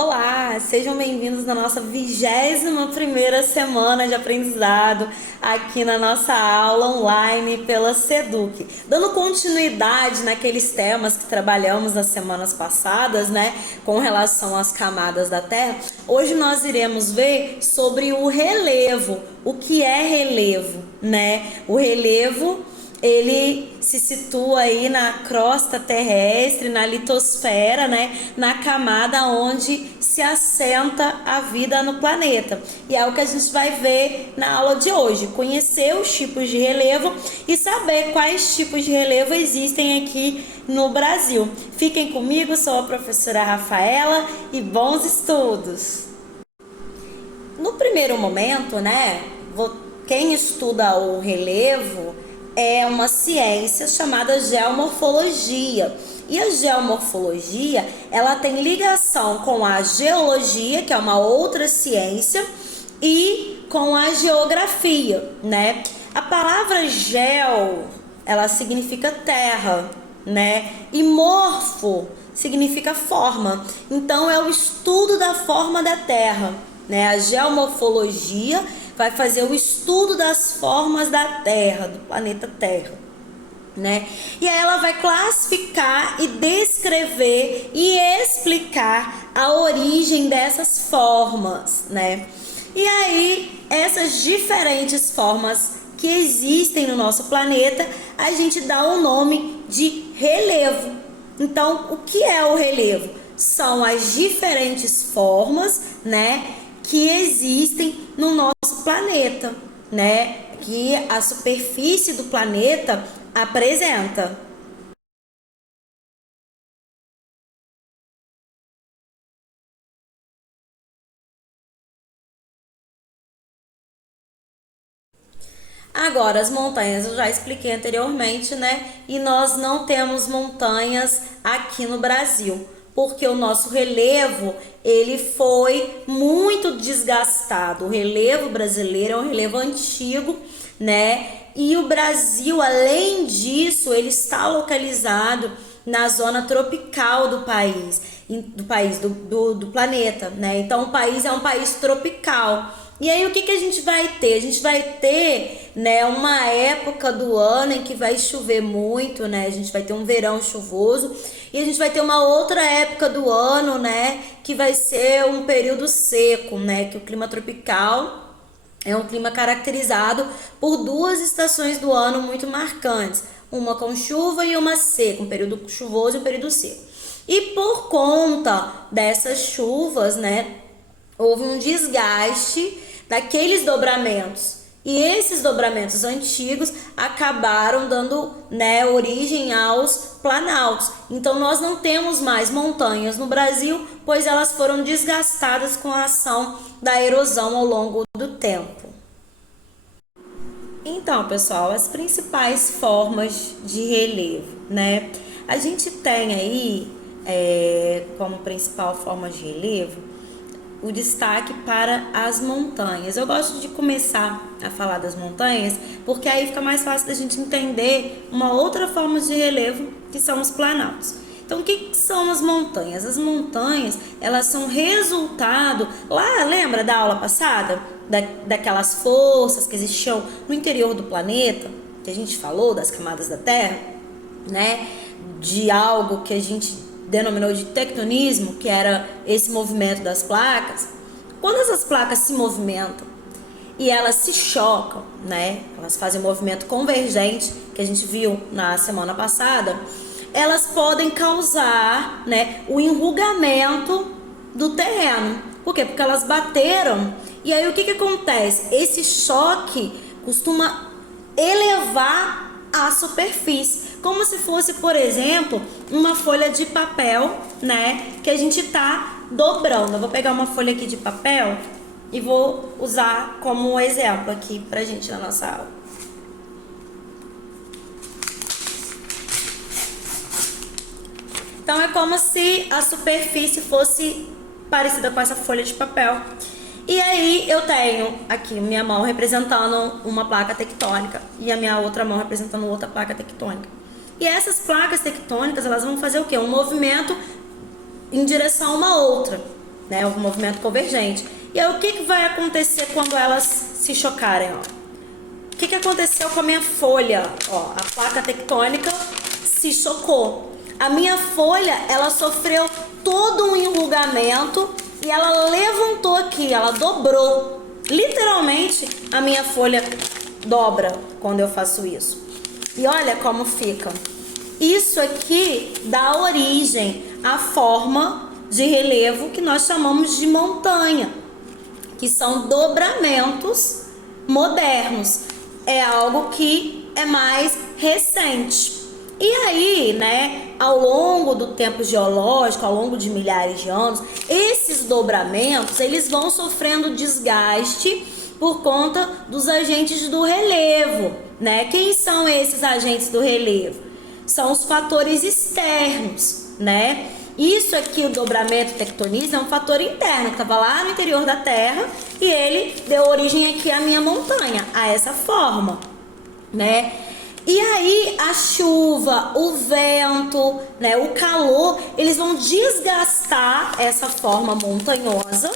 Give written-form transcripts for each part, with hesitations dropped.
Olá, sejam bem-vindos na nossa 21ª semana de aprendizado aqui na nossa aula online pela Seduc. Dando continuidade naqueles temas que trabalhamos nas semanas passadas, né, com relação às camadas da Terra, hoje nós iremos ver sobre o relevo. O que é relevo, né? O relevo, ele se situa aí na crosta terrestre, na litosfera, né, na camada onde se assenta a vida no planeta. E é o que a gente vai ver na aula de hoje, conhecer os tipos de relevo e saber quais tipos de relevo existem aqui no Brasil. Fiquem comigo, sou a professora Rafaela e bons estudos! No primeiro momento, né, quem estuda o relevo é uma ciência chamada geomorfologia. E a geomorfologia, ela tem ligação com a geologia, que é uma outra ciência, e com a geografia, né? A palavra geo, ela significa terra, né? E morfo significa forma. Então é o estudo da forma da terra, né? A geomorfologia vai fazer o estudo das formas da Terra, do planeta Terra, né? E aí ela vai classificar e descrever e explicar a origem dessas formas, né? E aí essas diferentes formas que existem no nosso planeta, a gente dá o nome de relevo. Então, o que é o relevo? São as diferentes formas, né, que existem no nosso planeta, né? Que a superfície do planeta apresenta. Agora, as montanhas eu já expliquei anteriormente, né? E nós não temos montanhas aqui no Brasil, porque o nosso relevo, ele foi muito desgastado. O relevo brasileiro é um relevo antigo, né? E o Brasil, além disso, ele está localizado na zona tropical do país, do planeta, né? Então, o país é um país tropical. E aí, o que a gente vai ter? A gente vai ter, né, uma época do ano em que vai chover muito, né? A gente vai ter um verão chuvoso. E a gente vai ter uma outra época do ano, né, que vai ser um período seco, né? Que o clima tropical é um clima caracterizado por duas estações do ano muito marcantes. Uma com chuva e uma seca, um período chuvoso e um período seco. E por conta dessas chuvas, né, houve um desgaste daqueles dobramentos. E esses dobramentos antigos acabaram dando, né, origem aos planaltos. Então nós não temos mais montanhas no Brasil, pois elas foram desgastadas com a ação da erosão ao longo do tempo. Então, pessoal, as principais formas de relevo, né? A gente tem aí, como principal forma de relevo, o destaque para as montanhas. Eu gosto de começar a falar das montanhas, porque aí fica mais fácil da gente entender uma outra forma de relevo, que são os planaltos. Então, o que são as montanhas? As montanhas, elas são resultado, lá, lembra da aula passada? Daquelas forças que existiam no interior do planeta, que a gente falou, das camadas da Terra, né? De algo que a gente denominou de tectonismo, que era esse movimento das placas. Quando essas placas se movimentam e elas se chocam, né? Elas fazem um movimento convergente, que a gente viu na semana passada, elas podem causar, né, o enrugamento do terreno. Por quê? Porque elas bateram. E aí o que acontece? Esse choque costuma elevar a superfície, como se fosse, por exemplo, uma folha de papel, né, que a gente tá dobrando. Eu vou pegar uma folha aqui de papel e vou usar como exemplo aqui pra gente na nossa aula. Então é como se a superfície fosse parecida com essa folha de papel. E aí eu tenho aqui minha mão representando uma placa tectônica e a minha outra mão representando outra placa tectônica. E essas placas tectônicas, elas vão fazer o quê? Um movimento em direção a uma outra. né? O movimento convergente. E aí o que vai acontecer quando elas se chocarem, ó? O que aconteceu com a minha folha? Ó, a placa tectônica se chocou. A minha folha, ela sofreu todo um enrugamento e ela levantou aqui, ela dobrou. Literalmente, a minha folha dobra quando eu faço isso. E olha como fica. Isso aqui dá origem à forma de relevo que nós chamamos de montanha, que são dobramentos modernos. É algo que é mais recente. E aí, né, ao longo do tempo geológico, ao longo de milhares de anos, esses dobramentos, eles vão sofrendo desgaste por conta dos agentes do relevo, né? Quem são esses agentes do relevo? São os fatores externos, né? Isso aqui, o dobramento tectonista, é um fator interno que estava lá no interior da Terra e ele deu origem aqui à minha montanha, a essa forma, né? E aí a chuva, o vento, né, o calor, eles vão desgastar essa forma montanhosa.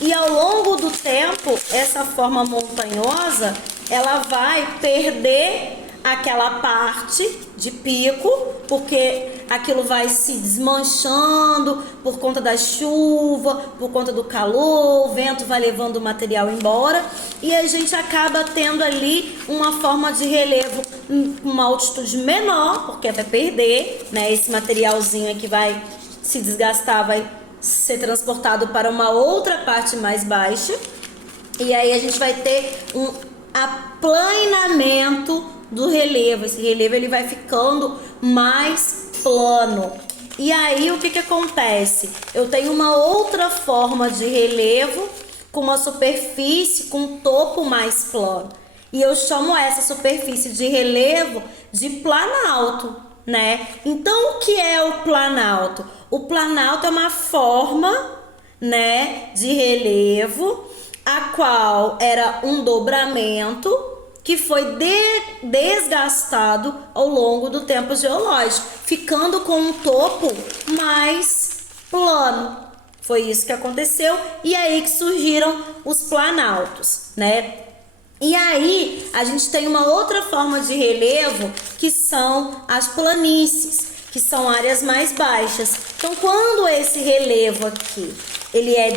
E ao longo do tempo, essa forma montanhosa, ela vai perder aquela parte de pico, porque aquilo vai se desmanchando por conta da chuva, por conta do calor, o vento vai levando o material embora e a gente acaba tendo ali uma forma de relevo com uma altitude menor, porque vai perder, né, esse materialzinho aqui vai se desgastar, vai ser transportado para uma outra parte mais baixa e aí a gente vai ter um aplanamento do relevo. Esse relevo ele vai ficando mais plano. E aí o que acontece? Eu tenho uma outra forma de relevo com uma superfície com um topo mais plano. E eu chamo essa superfície de relevo de planalto, né? Então o que é o planalto? O planalto é uma forma, né, de relevo a qual era um dobramento que foi desgastado ao longo do tempo geológico, ficando com um topo mais plano. Foi isso que aconteceu e aí que surgiram os planaltos, né? E aí a gente tem uma outra forma de relevo que são as planícies, que são áreas mais baixas. Então, quando esse relevo aqui ele é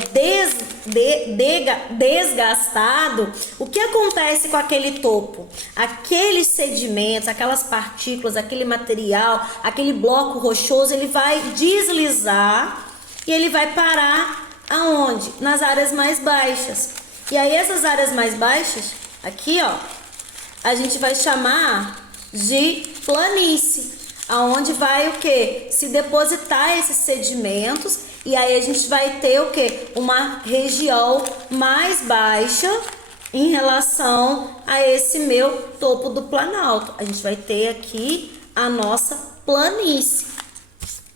desgastado, o que acontece com aquele topo? Aqueles sedimentos, aquelas partículas, aquele material, aquele bloco rochoso, ele vai deslizar e ele vai parar aonde? Nas áreas mais baixas. E aí essas áreas mais baixas, aqui ó, a gente vai chamar de planície, aonde vai o que? Se depositar esses sedimentos. E aí a gente vai ter o que? Uma região mais baixa em relação a esse meu topo do planalto. A gente vai ter aqui a nossa planície.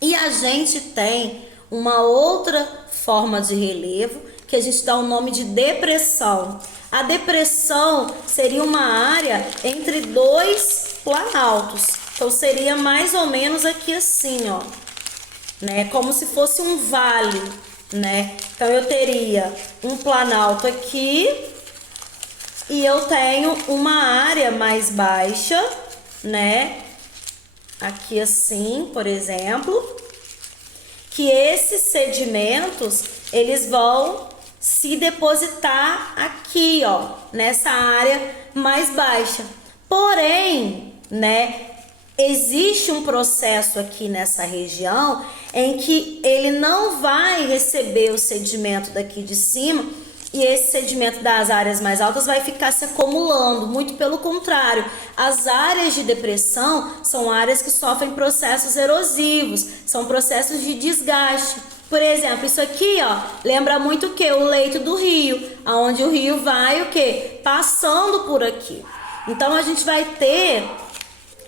E a gente tem uma outra forma de relevo que a gente dá o nome de depressão. A depressão seria uma área entre dois planaltos. Então seria mais ou menos aqui assim, ó. Né, como se fosse um vale, né? Então eu teria um planalto aqui e eu tenho uma área mais baixa, né? Aqui assim, por exemplo, que esses sedimentos eles vão se depositar aqui, ó, nessa área mais baixa. Porém, né? Existe um processo aqui nessa região em que ele não vai receber o sedimento daqui de cima e esse sedimento das áreas mais altas vai ficar se acumulando. Muito pelo contrário, as áreas de depressão são áreas que sofrem processos erosivos, são processos de desgaste. Por exemplo, isso aqui, ó, lembra muito o que? O leito do rio, onde o rio vai o que? Passando por aqui. Então a gente vai ter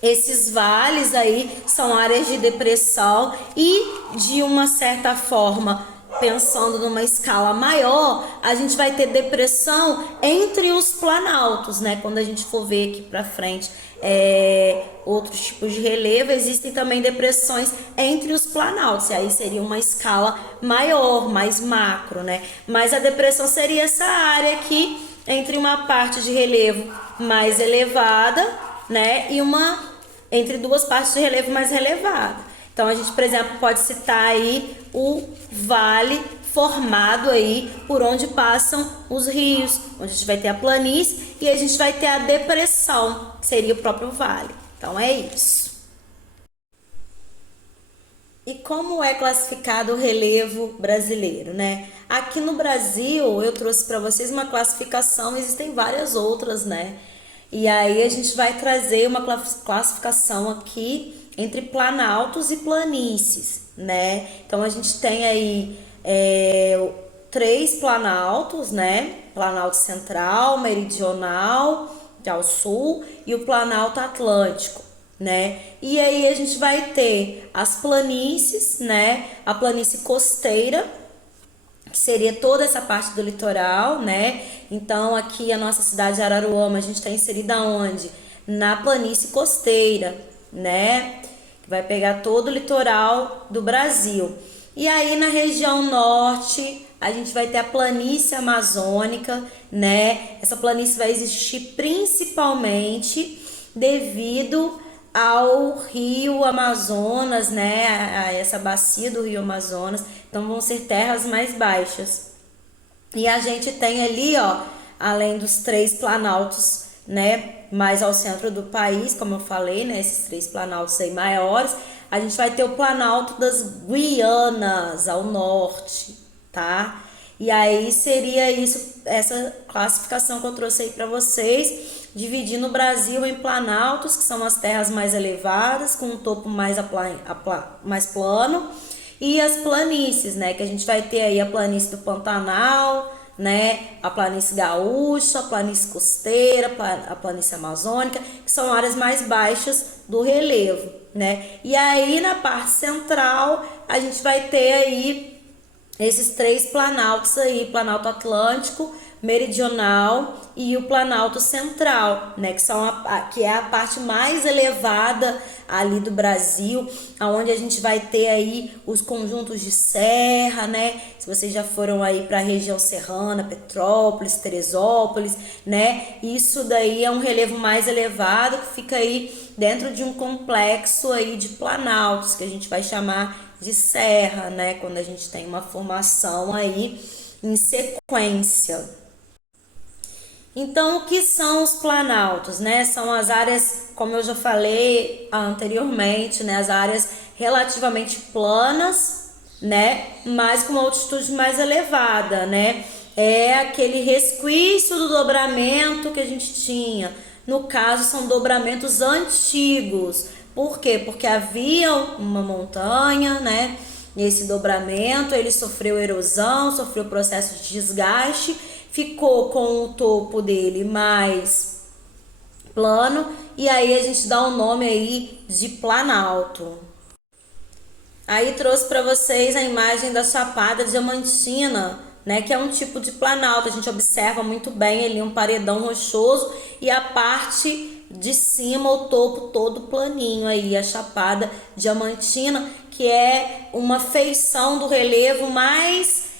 esses vales aí, são áreas de depressão e de uma certa forma, pensando numa escala maior, a gente vai ter depressão entre os planaltos, né? Quando a gente for ver aqui pra frente outros tipos de relevo, existem também depressões entre os planaltos, e aí seria uma escala maior, mais macro, né? Mas a depressão seria essa área aqui entre uma parte de relevo mais elevada, né, e entre duas partes de relevo mais relevada. Então a gente, por exemplo, pode citar aí o vale formado aí por onde passam os rios, onde a gente vai ter a planície e a gente vai ter a depressão, que seria o próprio vale. Então é isso. E como é classificado o relevo brasileiro, né? Aqui no Brasil, eu trouxe para vocês uma classificação, existem várias outras, né? E aí a gente vai trazer uma classificação aqui entre planaltos e planícies, né? Então a gente tem aí 3 planaltos, né? Planalto Central, Meridional, que é o sul, e o Planalto Atlântico, né? E aí a gente vai ter as planícies, né? A planície costeira, que seria toda essa parte do litoral, né? Então aqui a nossa cidade de Araruama a gente está inserida onde? Na planície costeira, né? Que vai pegar todo o litoral do Brasil. E aí na região norte a gente vai ter a planície amazônica, né? Essa planície vai existir principalmente devido ao rio Amazonas, né? A essa bacia do rio Amazonas. Então vão ser terras mais baixas. E a gente tem ali, ó, além dos 3 planaltos, né, mais ao centro do país, como eu falei, né, esses 3 planaltos aí maiores, a gente vai ter o Planalto das Guianas ao norte, tá? E aí seria isso, essa classificação que eu trouxe aí para vocês, dividindo o Brasil em planaltos, que são as terras mais elevadas, com um topo mais plano, e as planícies, né, que a gente vai ter aí a planície do Pantanal, né, a planície gaúcha, a planície costeira, a planície amazônica, que são áreas mais baixas do relevo, né? E aí na parte central a gente vai ter aí esses 3 planaltos aí, Planalto Atlântico, Meridional e o Planalto Central, né, que é a parte mais elevada ali do Brasil, aonde a gente vai ter aí os conjuntos de serra, né? Se vocês já foram aí para a região serrana, Petrópolis, Teresópolis, né? Isso daí é um relevo mais elevado que fica aí dentro de um complexo aí de planaltos, que a gente vai chamar de serra, né? Quando a gente tem uma formação aí em sequência. Então, o que são os planaltos, né? São as áreas, como eu já falei anteriormente, né? As áreas relativamente planas, né? Mas com uma altitude mais elevada, né? É aquele resquício do dobramento que a gente tinha. No caso, são dobramentos antigos. Por quê? Porque havia uma montanha, né? E esse dobramento, ele sofreu erosão, sofreu processo de desgaste, ficou com o topo dele mais plano, e aí a gente dá o nome aí de planalto. Aí trouxe para vocês a imagem da Chapada Diamantina, né, que é um tipo de planalto. A gente observa muito bem ali um paredão rochoso e a parte de cima, o topo todo planinho aí, a Chapada Diamantina, que é uma feição do relevo mais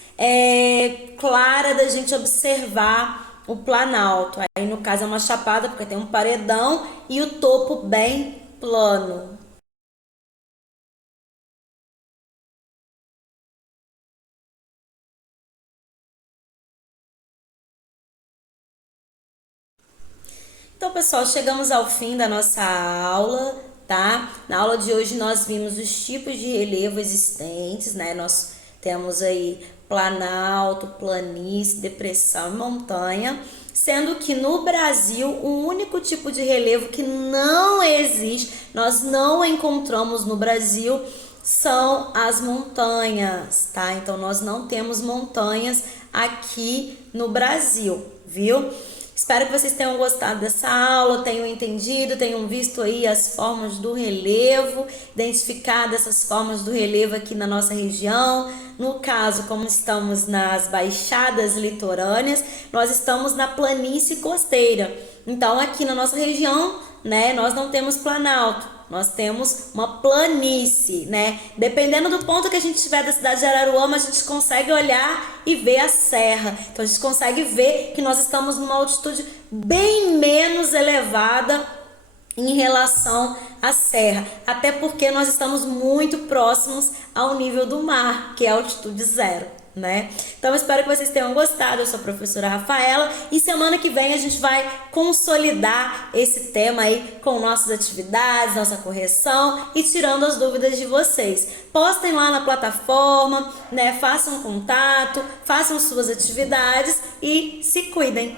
clara da gente observar o planalto. Aí no caso é uma chapada porque tem um paredão e o topo bem plano. Então, pessoal, chegamos ao fim da nossa aula, tá? Na aula de hoje nós vimos os tipos de relevo existentes, né? Nós temos aí planalto, planície, depressão e montanha, sendo que no Brasil o único tipo de relevo que não existe, nós não encontramos no Brasil, são as montanhas, tá? Então nós não temos montanhas aqui no Brasil, viu? Espero que vocês tenham gostado dessa aula, tenham entendido, tenham visto aí as formas do relevo, identificado essas formas do relevo aqui na nossa região. No caso, como estamos nas baixadas litorâneas, nós estamos na planície costeira. Então, aqui na nossa região, né, nós não temos planalto, nós temos uma planície, né? Dependendo do ponto que a gente estiver da cidade de Araruama, a gente consegue olhar e ver a serra. Então a gente consegue ver que nós estamos numa altitude bem menos elevada em relação à serra, até porque nós estamos muito próximos ao nível do mar, que é a altitude zero, né? Então espero que vocês tenham gostado. Eu sou a professora Rafaela e semana que vem a gente vai consolidar esse tema aí com nossas atividades, nossa correção e tirando as dúvidas de vocês. Postem lá na plataforma, né? Façam contato, façam suas atividades e se cuidem.